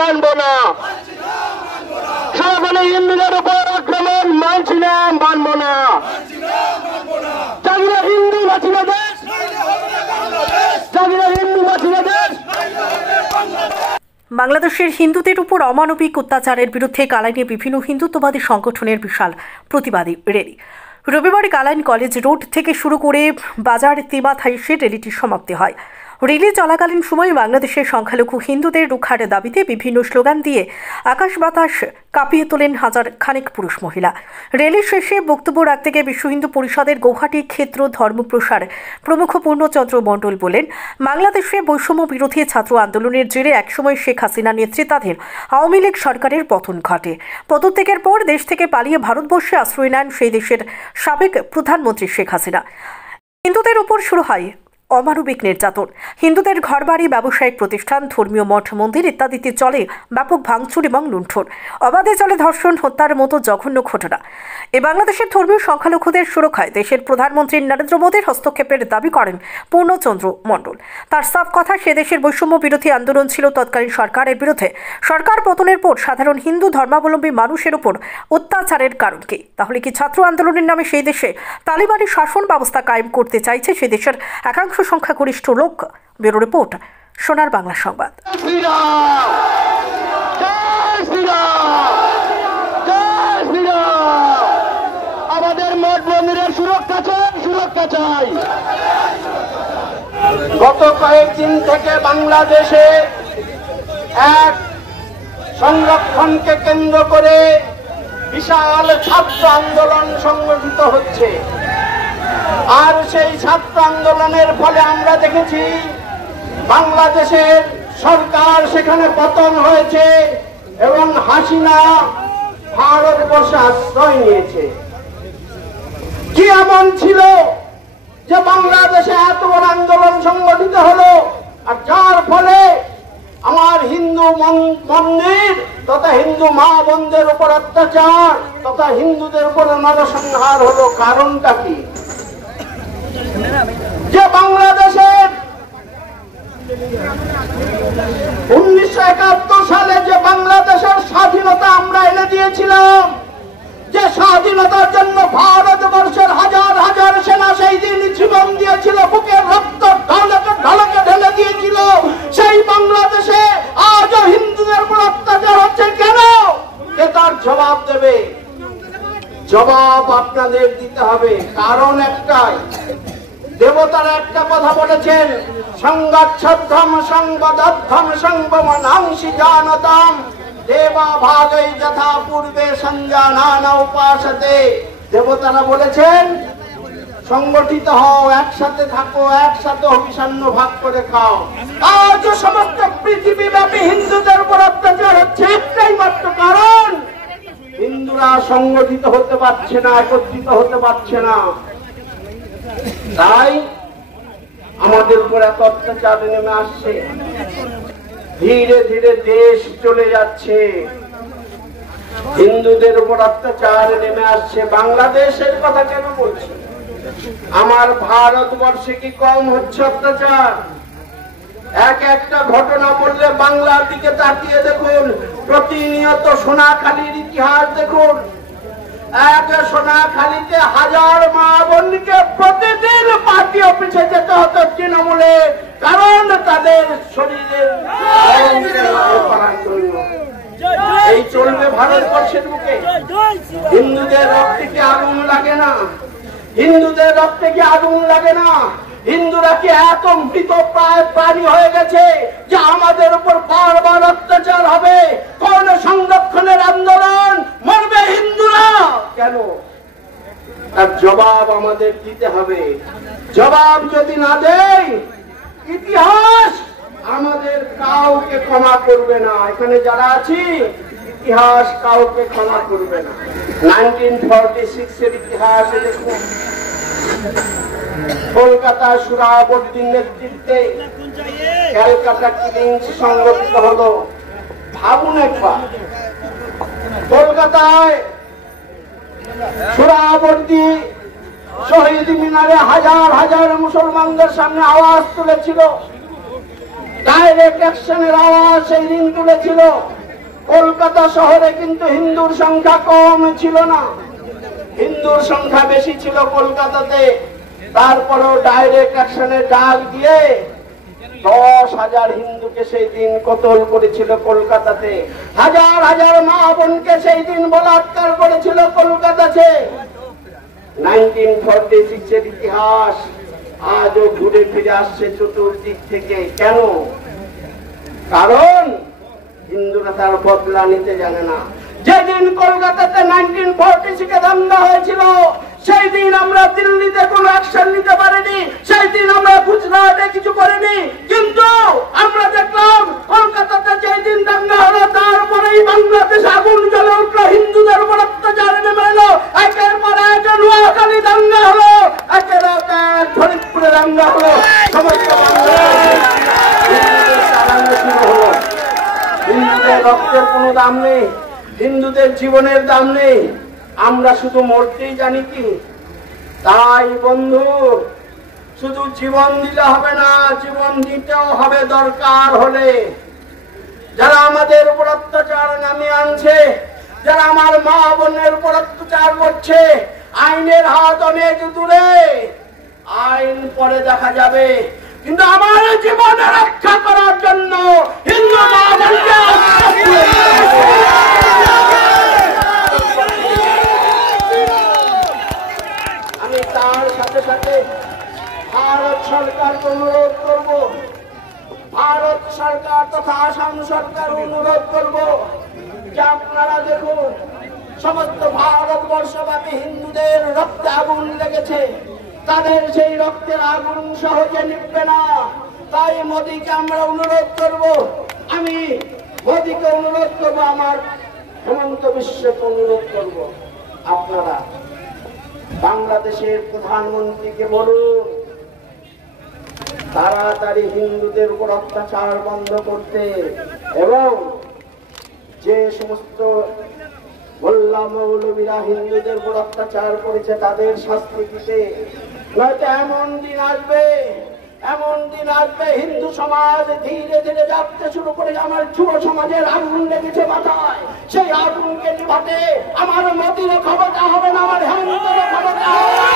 মানব না, সকলে হিন্দুদের উপর আক্রমণ মানছি না, মানব না। জাগিরা হিন্দু বাঁচিনা দেশ, জাগিরা হিন্দু বাঁচিনা দেশ। বাংলাদেশের হিন্দুদের উপর অমানবিক অত্যাচারের বিরুদ্ধে কালাইনে বিভিন্ন হিন্দুত্ববাদী সংগঠনের বিশাল প্রতিবাদী র্যালি। রবিবার কালাইন কলেজ রোড থেকে শুরু করে বাজার তেমাথায় এসে র্যালিটি সমাপ্তি হয়। র্যালি চলাকালীন সময় বাংলাদেশের সংখ্যালঘু হিন্দুদের রক্ষার দাবিতে বিভিন্ন স্লোগান দিয়ে আকাশ বাতাস কাঁপিয়ে তোলেন হাজার খানেক পুরুষ মহিলা। র্যালি শেষে বক্তব্য রাখতে গিয়ে বিশ্ব হিন্দু পরিষদের গৌহাটি ক্ষেত্র ধর্মপ্রসার প্রমুখ পূর্ণচন্দ্র মণ্ডল বলেন, বাংলাদেশে বৈষম্য বিরোধী ছাত্র আন্দোলনের জেরে একসময় শেখ হাসিনা নেতৃত্বাধীন আওয়ামী লীগ সরকারের পতন ঘটে। পদত্যাগের পর দেশ থেকে পালিয়ে ভারতবর্ষে আশ্রয় নেন সেই দেশের সাবেক প্রধানমন্ত্রী শেখ হাসিনা। হিন্দুদের উপর শুরু হয় অমানবিক নির্যাতন। হিন্দুদের ঘরবাড়ি, ব্যবসায়িক প্রতিষ্ঠান, ধর্মীয় মঠ মন্দির ইত্যাদিতে চলে ব্যাপক ভাঙচুর এবং লুণ্ঠন। অবাধে চলে ধর্ষণ, হত্যার মতো জঘন্য ঘটনা। বাংলাদেশের ধর্মীয় সংখ্যালঘুদের সুরক্ষায় দেশের প্রধানমন্ত্রী নরেন্দ্র মোদীর হস্তক্ষেপের দাবি করেন পূর্ণচন্দ্র মণ্ডল। তার সাফ কথা, সে দেশের বৈষম্য বিরোধী আন্দোলন ছিল তৎকালীন সরকারের বিরুদ্ধে। সরকার পতনের পর সাধারণ হিন্দু ধর্মাবলম্বী মানুষের উপর অত্যাচারের কারণ কি? তাহলে কি ছাত্র আন্দোলনের নামে সেই দেশে তালিবানি শাসন ব্যবস্থা কায়েম করতে চাইছে সে দেশের একাংশ সংখ্যাগরিষ্ঠ লোক? ব্যুরো রিপোর্ট, সোনার বাংলা সংবাদ। আমাদের মঠ মন্দিরের সুরক্ষা চাই, সুরক্ষা চাই। গত কয়েকদিন থেকে বাংলাদেশে এক সংরক্ষণকে কেন্দ্র করে বিশাল ছাত্র আন্দোলন সংগঠিত হচ্ছে। আর সেই ছাত্র আন্দোলনের ফলে আমরা দেখেছি বাংলাদেশের সরকার সেখানে পতন হয়েছে এবং হাসিনা ভারতবর্ষে আশ্রয় নিয়েছে। কি এমন ছিল যে বাংলাদেশে এত বড় আন্দোলন সংগঠিত হলো, আর যার ফলে আমার হিন্দু মন্দির তথা হিন্দু মা বোনদের উপর অত্যাচার তথা হিন্দুদের উপর নরসংহার হলো? কারণটা কি? যে বাংলাদেশের 1971 সালে যে বাংলাদেশের স্বাধীনতা আমরা এনে দিয়েছিলাম, যে স্বাধীনতার জন্য ভারতবর্ষের হাজার হাজার সেনা সেই দিন জীবন দিয়েছিল, বুকের রক্ত ঢলকে ঢলকে ঢেলে দিয়েছিল, সেই বাংলাদেশে আজও হিন্দুদের উপর অত্যাচার হচ্ছে কেন? কে তার জবাব দেবে? জবাব আপনাদের দিতে হবে। কারণ একটাই, দেবতারা একটা কথা বলেছেন, সংগচ্ছদ্ধম সংবদদ্ধম সংবমনাংশি জানতাম দেবা ভাগৈ যথা পূর্বে সঞ্জানানা উপাসতে। দেবতারা বলেছেন সংগঠিত হও, একসাথে থাকো, একসাথে অভিসান্ন ভাগ করে খাও। আজ সমস্ত পৃথিবীব্যাপী হিন্দুদের উপর অত্যাচার হচ্ছে একটাই মাত্র কারণ, হিন্দুরা সংগঠিত হতে পারছে না, একত্রিত হতে পারছে না। তাই আমাদের উপর এত অত্যাচার নেমে আসছে। ধীরে ধীরে দেশ চলে যাচ্ছে, হিন্দুদের উপর অত্যাচার নেমে আসছে। বাংলাদেশের কথা কেন বলছি? আমার ভারতবর্ষে কি কম হচ্ছে অত্যাচার? এক একটা ঘটনা বললে বাংলার দিকে তাকিয়ে দেখুন, প্রতিনিয়ত সোনাখালীর ইতিহাস দেখুন। এক সোনাখালীতে হাজার মা বোনকে প্রতিদিন পার্টি অফিসে যেতে হতো তৃণমূলে, কারণ তাদের শরীরের এই চলবে ভারতবর্ষের বুকে। হিন্দুদের রক্তে কি আগুন লাগে না? হিন্দুদের রক্তে কি আগুন লাগে না? হিন্দুরা কি এত মৃত প্রায় প্রাণী হয়ে গেছে যে আমাদের উপর বারবার অত্যাচার হবে? কোন সংরক্ষণের আন্দোলন? মরবে হিন্দুরা কেন? তার জবাব আমাদের দিতে হবে। জবাব যদি না দেয়, ইতিহাস আমাদের কাউকে ক্ষমা করবে না। এখানে যারা আছি, ইতিহাস কাউকে ক্ষমা করবে না। 1946 এর ইতিহাসে দেখুন, কলকাতা সুরাবর্দীর নেতৃত্বে ক্যালকাটা কিলিংস সংগঠিত হলো। ভাবুন একবার, কলকাতায় সুরাবর্দী শহীদ মিনারে হাজার হাজার মুসলমানদের সামনে আওয়াজ তুলেছিল, গায়ের ডাইরেক্ট অ্যাকশনের আওয়াজ সেই দিন তুলেছিল। কলকাতা শহরে কিন্তু হিন্দুর সংখ্যা কম ছিল না, হিন্দুর সংখ্যা বেশি ছিল কলকাতাতে। তারপরেও ডাইরেক্ট অ্যাকশনের ডাক দিয়ে 10,000 হিন্দুকে সেই দিন কতল করেছিল কলকাতাতে। হাজার হাজার মা বোনকে সেই দিন বলাৎকার করেছিল কলকাতাতে। 1946 এর ইতিহাস আজও ঘুরে ফিরে আসছে চতুর্দিক থেকে। কেন? কারণ হিন্দুরা তার বদলা নিতে জানে না। যেদিন কলকাতাতে 1946 দাঙ্গা হয়েছিল, সেই দিন আমরা দিল্লিতে কোনো অ্যাকশন নিতে পারিনি, সেই দিন আমরা গুজরাটে কিছু করিনি। কিন্তু আমরা দেখলাম কলকাতাতে যেই দিন দাঙ্গা হলো, তারপরেই বাংলাদেশে আগুন জ্বলে উঠলো, হিন্দুদের উপর অত্যাচার নেমে এলো। একের পর এক নোয়াখালী দাঙ্গা হলো, একের পর এক ফরিদপুরে দাঙ্গা হলো, সমস্ত হলো। হিন্দুদের রক্তের কোনো দাম নেই, হিন্দুদের জীবনের দাম নেই। আমরা শুধু মরতেই জানি কি? তাই বন্ধু, শুধু জীবন দিলে হবে না, জীবন দিতেও হবে দরকার হলে। যারা আমাদের উপর অত্যাচার নামিয়ে আনছে, যারা আমার মা বোনের উপর অত্যাচার করছে, আইনের হাত অনেক দূরে, আইন পরে দেখা যাবে। কিন্তু আমার জীবন রক্ষা করার জন্য হিন্দু মা বোনকে আমি তার সাথে সাথে ভারত সরকারকে অনুরোধ করব, ভারত সরকার তথা আসাম সরকার অনুরোধ করব যে আপনারা দেখুন, সমস্ত ভারতবর্ষব্যাপী হিন্দুদের রক্তে আগুন লেগেছে, তাদের সেই রক্তের আগুন সহজে নিভবে না। তাই মোদীকে আমরা অনুরোধ করব, আমি মোদীকে অনুরোধ করব, আমার হেমন্ত বিশ্বকে অনুরোধ করব, আপনারা বাংলাদেশের প্রধানমন্ত্রীকে বলুন তাড়াতাড়ি হিন্দুদের উপর অত্যাচার বন্ধ করতে, এবং যে সমস্ত মোল্লা মৌলবীরা হিন্দুদের উপর অত্যাচার করেছে তাদের শাস্তি দিতে। নয়তো এমন দিন আসবে, এমন দিন আসবে, হিন্দু সমাজ ধীরে ধীরে যাচ্ছে শুরু করে। আমার যুব সমাজের আগুন লেগেছে মাথায়, সেই আগুনকে নিভাতে আমার মোদির ক্ষমতা হবে না, আমার হেমন্তের ক্ষমতা হবে।